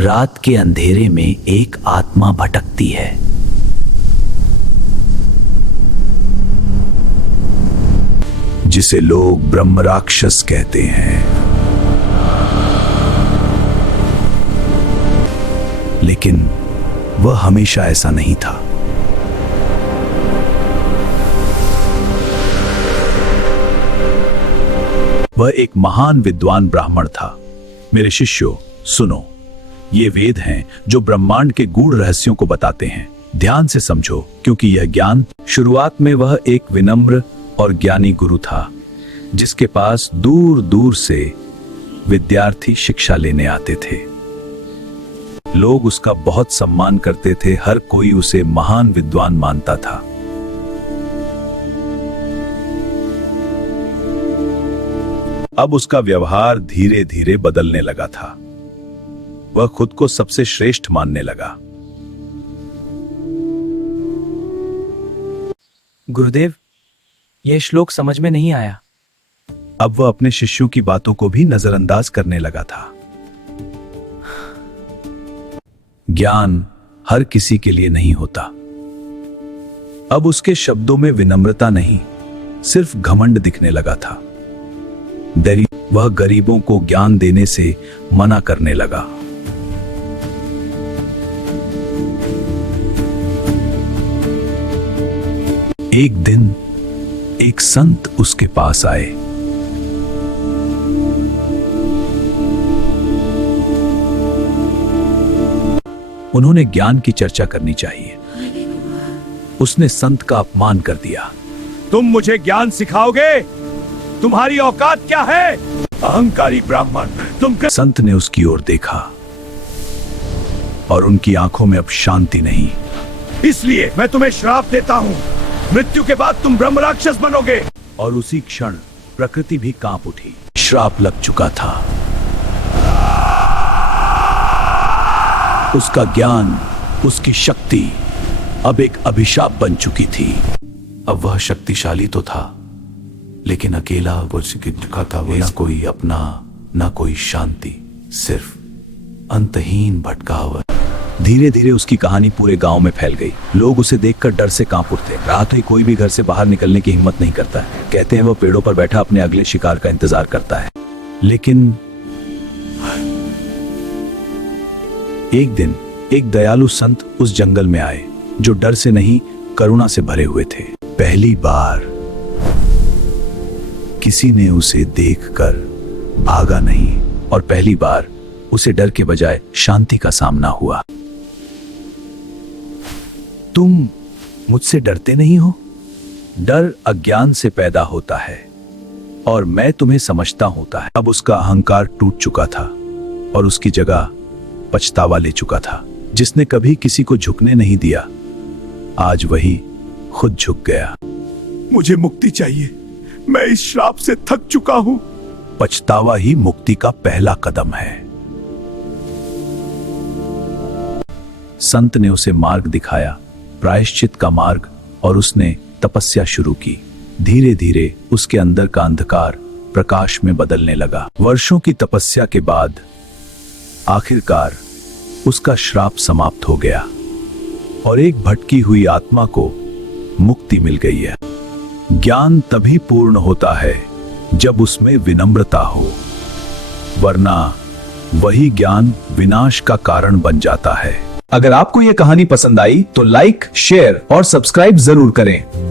रात के अंधेरे में एक आत्मा भटकती है। जिसे लोग ब्रह्म राक्षस कहते हैं। लेकिन वह हमेशा ऐसा नहीं था। वह एक महान विद्वान ब्राह्मण था। मेरे शिष्यों, सुनो, ये वेद हैं जो ब्रह्मांड के गूढ़ रहस्यों को बताते हैं। ध्यान से समझो, क्योंकि यह ज्ञान, शुरुआत में वह एक विनम्र और ज्ञानी गुरु था, जिसके पास दूर दूर से विद्यार्थी शिक्षा लेने आते थे। लोग उसका बहुत सम्मान करते थे, हर कोई उसे महान विद्वान मानता था। अब उसका व्यवहार धीरे धीरे बदलने लगा था। वह खुद को सबसे श्रेष्ठ मानने लगा। गुरुदेव, यह श्लोक समझ में नहीं आया। अब वह अपने शिष्यों की बातों को भी नजरअंदाज करने लगा था। ज्ञान हर किसी के लिए नहीं होता। अब उसके शब्दों में विनम्रता नहीं, सिर्फ घमंड दिखने लगा था। वह गरीबों को ज्ञान देने से मना करने लगा। एक दिन एक संत उसके पास आए। उन्होंने ज्ञान की चर्चा करनी चाहिए। उसने संत का अपमान कर दिया। तुम मुझे ज्ञान सिखाओगे? तुम्हारी औकात क्या है? अहंकारी ब्राह्मण, तुम संत ने उसकी ओर देखा और उनकी आंखों में अब शांति नहीं। इसलिए मैं तुम्हें श्राप देता हूं, मृत्यु के बाद तुम ब्रह्म राक्षस बनोगे। और उसी क्षण प्रकृति भी कांप उठी। श्राप लग चुका था। उसका ज्ञान, उसकी शक्ति अब एक अभिशाप बन चुकी थी। अब वह शक्तिशाली तो था, लेकिन अकेला वो चुका था। वो ना कोई अपना, ना कोई शांति, सिर्फ अंतहीन भटका हुआ। धीरे धीरे उसकी कहानी पूरे गांव में फैल गई। लोग उसे देखकर डर से कांप उठते। रात ही कोई भी घर से बाहर निकलने की हिम्मत नहीं करता है। कहते हैं वह पेड़ों पर बैठा अपने अगले शिकार का इंतजार करता है। लेकिन एक दिन एक दयालु संत उस जंगल में आए, जो डर से नहीं, करुणा से भरे हुए थे। पहली बार किसी ने उसे देखकर भागा नहीं, और पहली बार उसे डर के बजाय शांति का सामना हुआ। तुम मुझसे डरते नहीं हो? डर अज्ञान से पैदा होता है, और मैं तुम्हें समझता होता है। अब उसका अहंकार टूट चुका था, और उसकी जगह पछतावा ले चुका था। जिसने कभी किसी को झुकने नहीं दिया, आज वही खुद झुक गया। मुझे मुक्ति चाहिए, मैं इस श्राप से थक चुका हूं। पछतावा ही मुक्ति का पहला कदम है। संत ने उसे मार्ग दिखाया, प्रायश्चित का मार्ग, और उसने तपस्या शुरू की। धीरे धीरे उसके अंदर का अंधकार प्रकाश में बदलने लगा। वर्षों की तपस्या के बाद आखिरकार उसका श्राप समाप्त हो गया, और एक भटकी हुई आत्मा को मुक्ति मिल गई है। ज्ञान तभी पूर्ण होता है जब उसमें विनम्रता हो, वरना वही ज्ञान विनाश का कारण बन जाता है। अगर आपको यह कहानी पसंद आई तो लाइक, शेयर और सब्सक्राइब जरूर करें।